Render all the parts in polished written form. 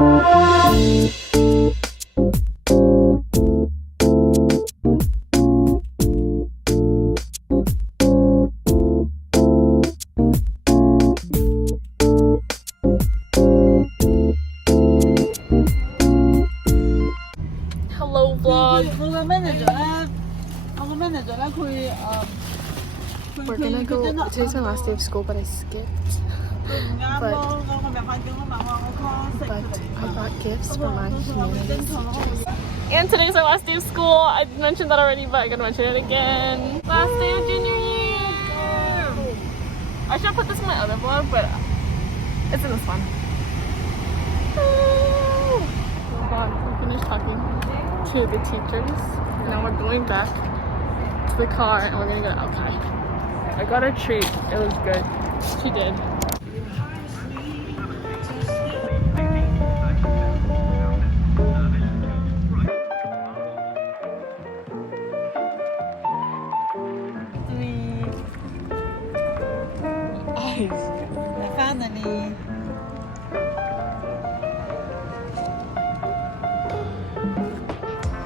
Hello vlog. We're gonna go. Today's my last day of school, but I skipped. But I got gifts for my humanities teachers. And today's our last day of school. I mentioned that already, but I gotta mention it again. Last day of junior year. I should have put this in my other vlog, but it's in this one. Oh God, we finished talking to the teachers. Now we're going back to the car and we're gonna go to Alki. I got a treat. It was good. She did.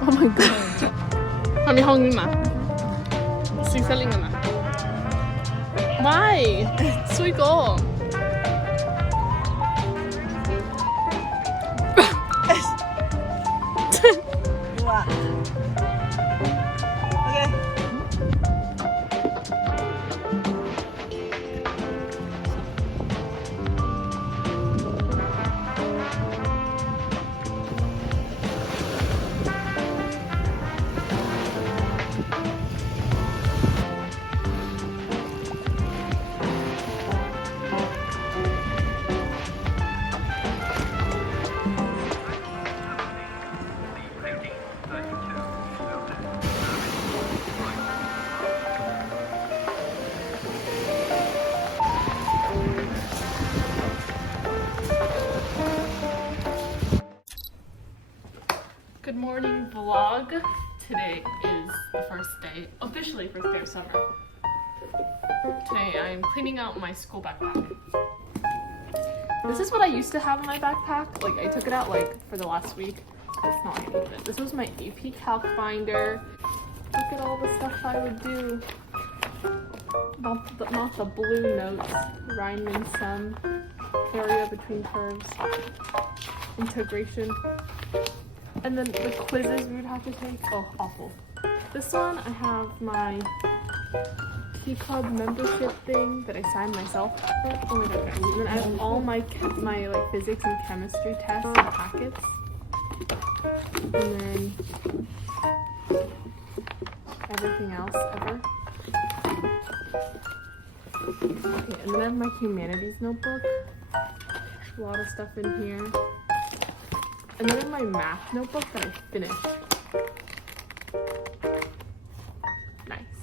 Oh my god. 係咪空嘛？食晒零㗎嘛？喂，衰哥。哇 ，OK。Good morning vlog. Today is the first day, officially first day of summer. Today I'm cleaning out my school backpack. This is what I used to have in my backpack. Like I took it out like for the last week. It's not any good. This was my AP Calc binder. Look at all the stuff I would do. Not the blue notes. Riemann sum, area between curves, integration. And then the quizzes we would have to take. Oh, awful. This one, I have my Key Club membership thing that I signed myself. Oh my god. And then I have all my like physics and chemistry tests and packets. And then everything else ever. Okay, and then I have my humanities notebook. A lot of stuff in here. And then in my math notebook that I finished. Nice.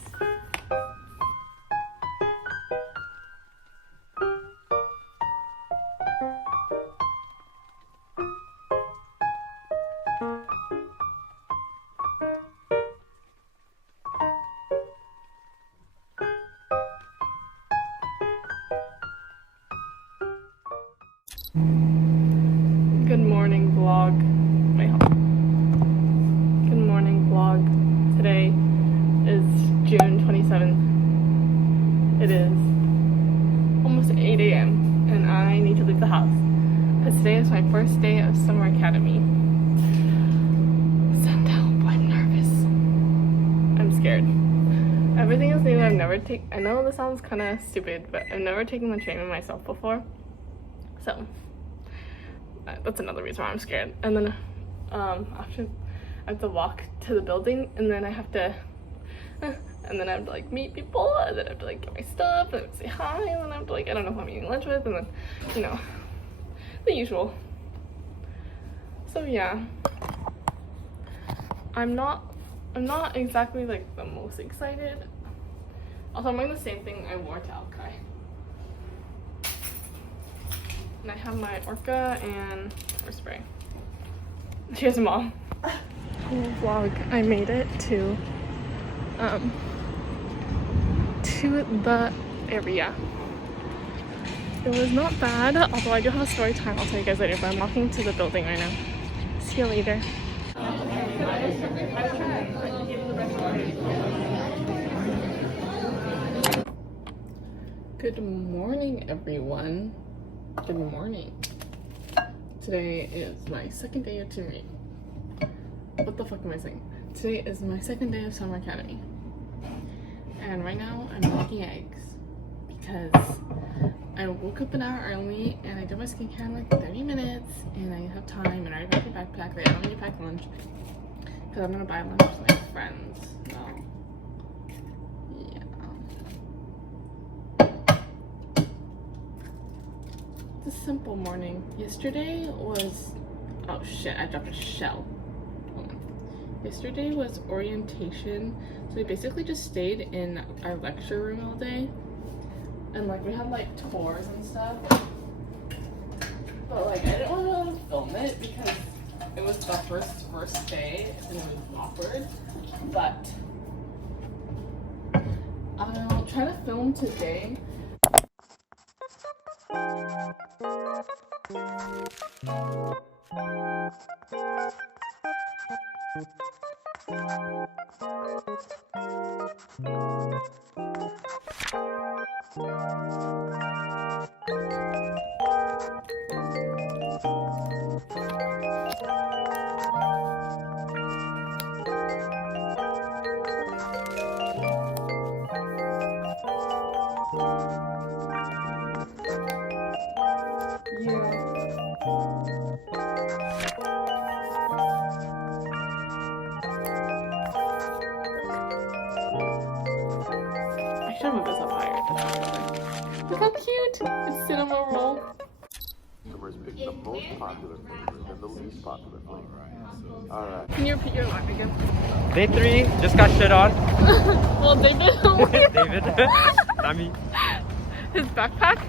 Good morning vlog. Good morning vlog. Today is June 27th. It is almost 8 a.m. and I need to leave the house because today is my first day of summer academy. Send help, I'm nervous. I'm scared. Everything is new. I've never I know this sounds kind of stupid, but I've never taken the train by myself before. So that's another reason why I'm scared. And then after I have to walk to the building, and then I have to like meet people, and then I have to like get my stuff and say hi, and then I have to like, I don't know who I'm eating lunch with, and then, you know, the usual. So yeah, I'm not exactly like the most excited. Also, I'm wearing the same thing I wore to Alki. And I have my Orca and hairspray. Cheers, Mom. Cool vlog. I made it to the area. It was not bad, although I do have a story time. I'll tell you guys later, but I'm walking to the building right now. See you later. Good morning, everyone. Good morning. Today is my second day of tutoring. What the fuck am I saying? Today is my second day of summer academy. And right now I'm making eggs because I woke up an hour early and I did my skincare in like 30 minutes and I have time and I already packed my backpack. They don't need to pack lunch because I'm gonna buy lunch with my friends. So yeah. It's a simple morning. Yesterday was, oh shit, I dropped a shell. Yesterday was orientation, so we basically just stayed in our lecture room all day, and like we had like tours and stuff, but like I didn't want to film it because it was the first day and it was awkward, but I'll try to film today. I should move this up higher. Look how cute! It's cinema roll. Customers pick the most popular flavor and the least popular flavor. Alright. Can you repeat your line again? Day 3, just got shit on. Well, David. David. Nami. His backpack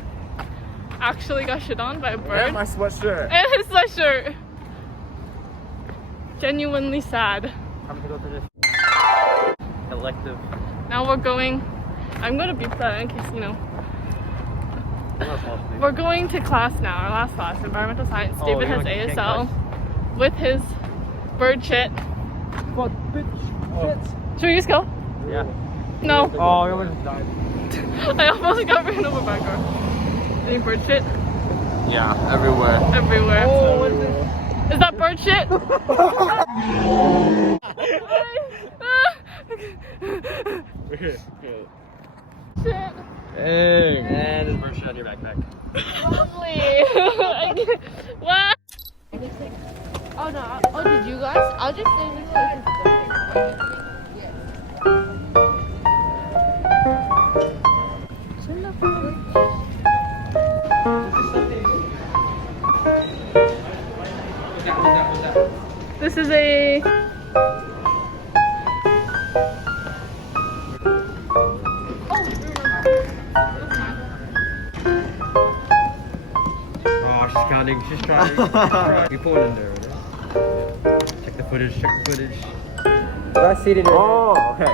actually got shit on by a bird. And my sweatshirt. And his sweatshirt. Genuinely sad. I'm gonna go to this elective. Now we're going. I'm gonna beep that in case you know. We're going to class now, our last class, environmental science. Oh, David has ASL with his bird shit. Fuck, bitch. Oh. Should we just go? Yeah. No. Oh, you almost died. I almost got ran over by a car. Any bird shit? Yeah, everywhere. Everywhere. Oh, what is this? Is that bird shit? Shit. Hey. And there's bird shit on your backpack. Lovely. What? Oh no, oh did you guys? I'll just stay with This is a... Oh, she's counting. She's trying. You pull it in there. Right? Check the footage. Check the footage. That's seated. Oh, okay.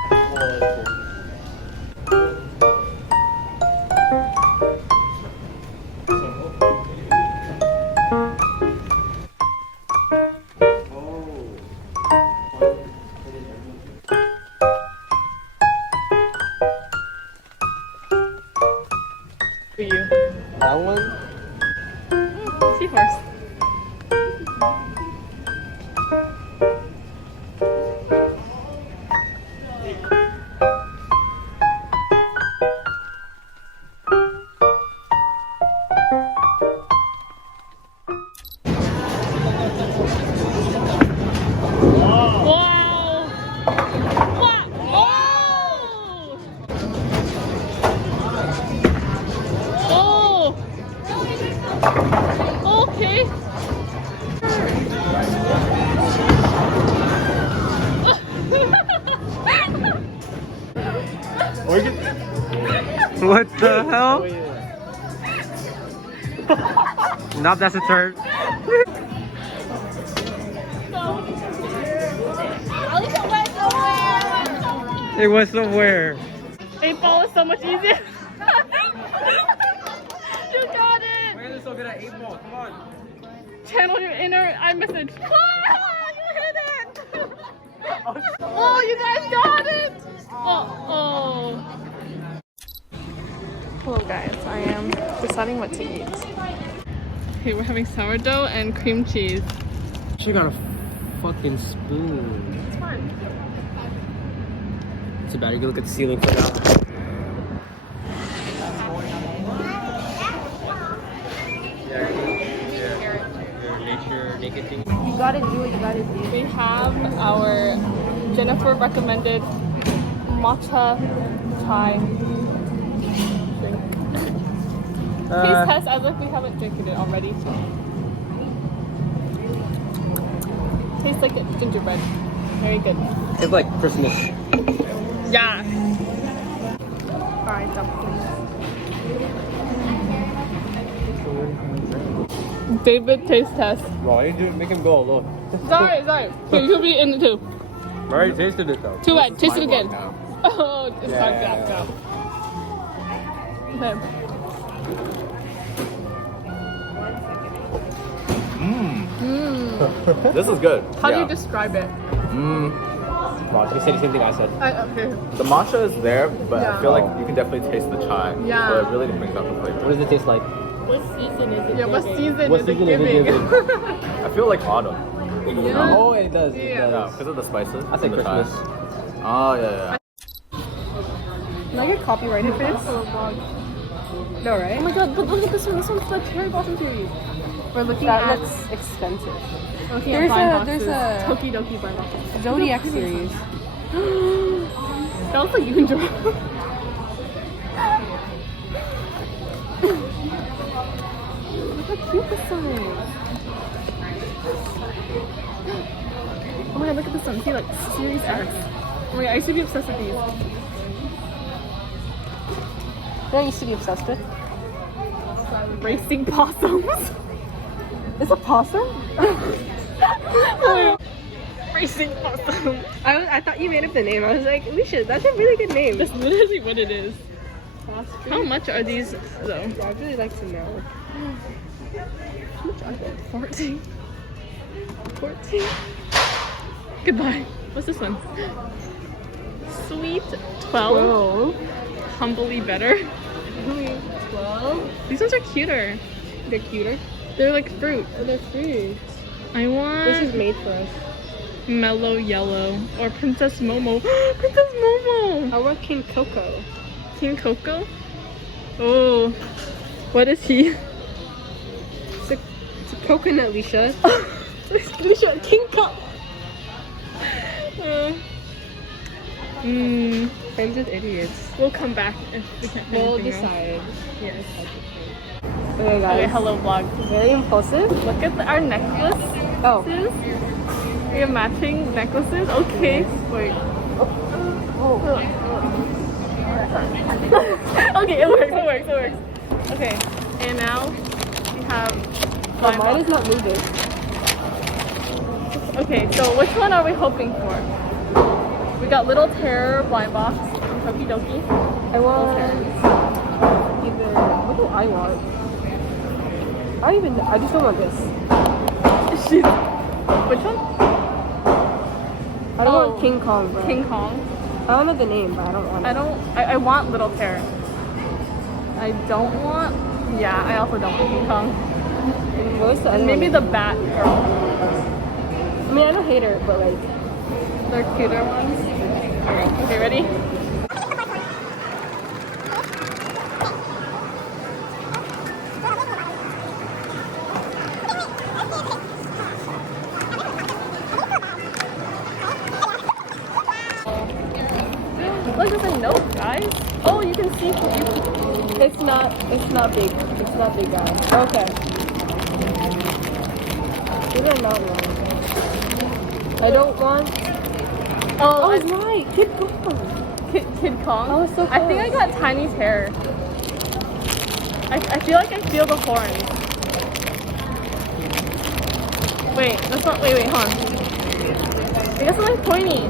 For you. That one? See first. Okay. What the hell? Now that's a turn. It was somewhere. 8 ball is so much easier. You got Channel your inner iMessage. Ah, you hit it! Oh, you guys got it! Oh. Hello guys, I am deciding what to eat. Okay, we're having sourdough and cream cheese. She got a fucking spoon. It's fine. It's about you can look at the ceiling for now. You gotta do what you gotta do. We have our Jennifer recommended matcha chai drink. Taste test as if we haven't drinking it already. Tastes like gingerbread. Very good. It's like Christmas. Yeah. Alright, dumplings. David taste test. Why you do make him go alone? Sorry. Here, you'll be in the two. I already tasted it though. Too bad. Taste it again. Now. Oh, it's hard to Okay. This is good. How do you describe it? Wow, you said the same thing I said. Okay. The matcha is there, but Yeah. I feel like you can definitely taste the chai. Yeah. But it really brings out the flavor. What does it taste like? What season is it? Yeah, what season What is it season is it giving? giving? I feel like autumn. Yeah. Oh, it does. It Yeah. Yeah, does. because of the spices. I say and the chai. Christmas. Oh, yeah. Can I get copyrighted for this? No, right? Oh my god, but look at this one. This one's like cherry blossom series. We're looking That at looks expensive. looking There's at blind a- boxes. there's a- Tokidoki blind boxes. Zodiac series. That looks like you can draw. Look how cute this one is. Oh my god, look at this one. See, like Series X. Oh my god, I used to be obsessed with these. That I used to be obsessed with. Racing possums. Is it possum? Racing possum. I thought you made up the name. I was like, we should. That's a really good name. That's literally what it is. How much are these though? Yeah, I'd really like to know. How much are they? 14. 14. Goodbye. What's this one? Sweet 12. Humbly better. 12. These ones are cuter. They're cuter. They're like fruit. Oh, they're fruit. I want This is made for us. mellow yellow or Princess Momo. Princess Momo. I want King Coco. King Coco. Oh, what is he? It's a coconut, Lisha. Lisha, King Coco. Friends with idiots. We'll come back if we can't find We'll anything else. decide. Yes. Okay, guys. Okay, hello vlog. Very impulsive. Look at our necklaces. Oh. We have matching necklaces. Okay. Wait. Okay, it works. Okay, and now we have Oh, blind mine is box. not moving. Okay, so which one are we hoping for? We got Little Terror, Blind Box, and Tokidoki. I want either. What do I want? I just don't want this. Which one? I don't Oh, want King Kong, bro. King Kong. I don't know the name, but I don't want it. I want Little Terror. I don't want. Yeah, I also don't want King Kong. What's the other Maybe one? the Bat Girl. I mean, I don't hate her, but like. They're cuter ones. Okay, ready? Look at the note, guys. Oh, you can see. It's not big. It's not big, guys. Okay. These are not long. I don't want. Oh, it's right. Kid Kong. Kid Kong. Oh, it's so I think I close. got Tiny's hair. I feel like I feel the horns. Wait, that's not. Wait, hold on. I got something pointy.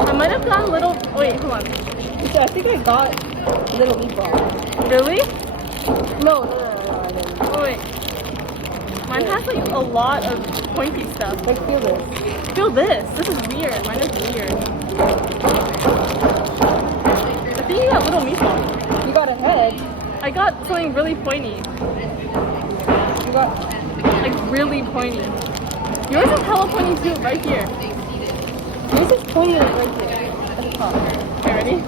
I might have gotten a little. Wait, hold on. I think I got Little Meatball. Really? No, has like a lot of pointy stuff. Like, feel this. Feel this. This is weird. Mine is weird. I think you got little meatball. You got a head. I got something really pointy. You got. Like really pointy. Yours is hella pointy too, right here. Yours is pointy like right here. At the top. Okay, ready?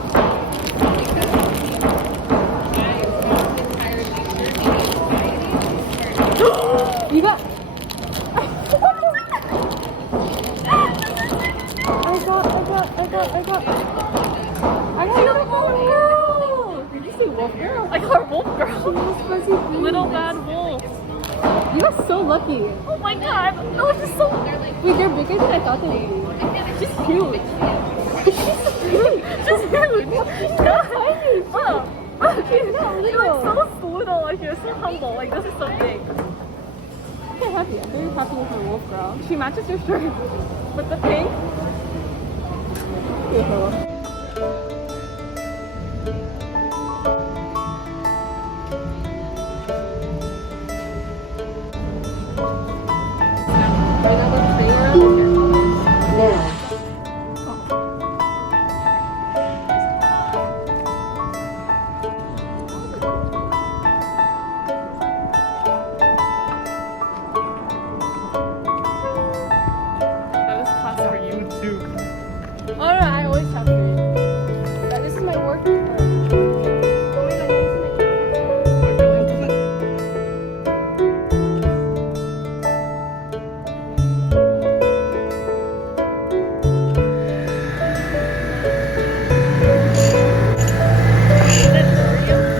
You got. I got a wolf girl. Did you say wolf girl? I got her wolf girl. Little bad wolf. You got so lucky. Oh my god. No, it's just so. Wait, they're bigger than I thought they would be. She's huge. She's huge. She's huge. Tiny. Oh, she's like so little. Like you're so humble. Like this is so big. I'm so happy. I'm very happy with my wolf girl. She matches your shirt with the pink. Beautiful. That was class for you. Oh no, I always have three. This is my work. Oh my god,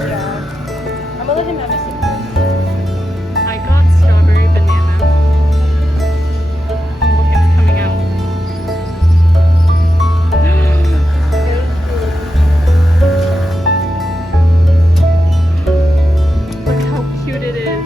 yeah. I'm gonna let him have it. I got strawberry banana. Oh, look, it's coming out. Look how cute it is.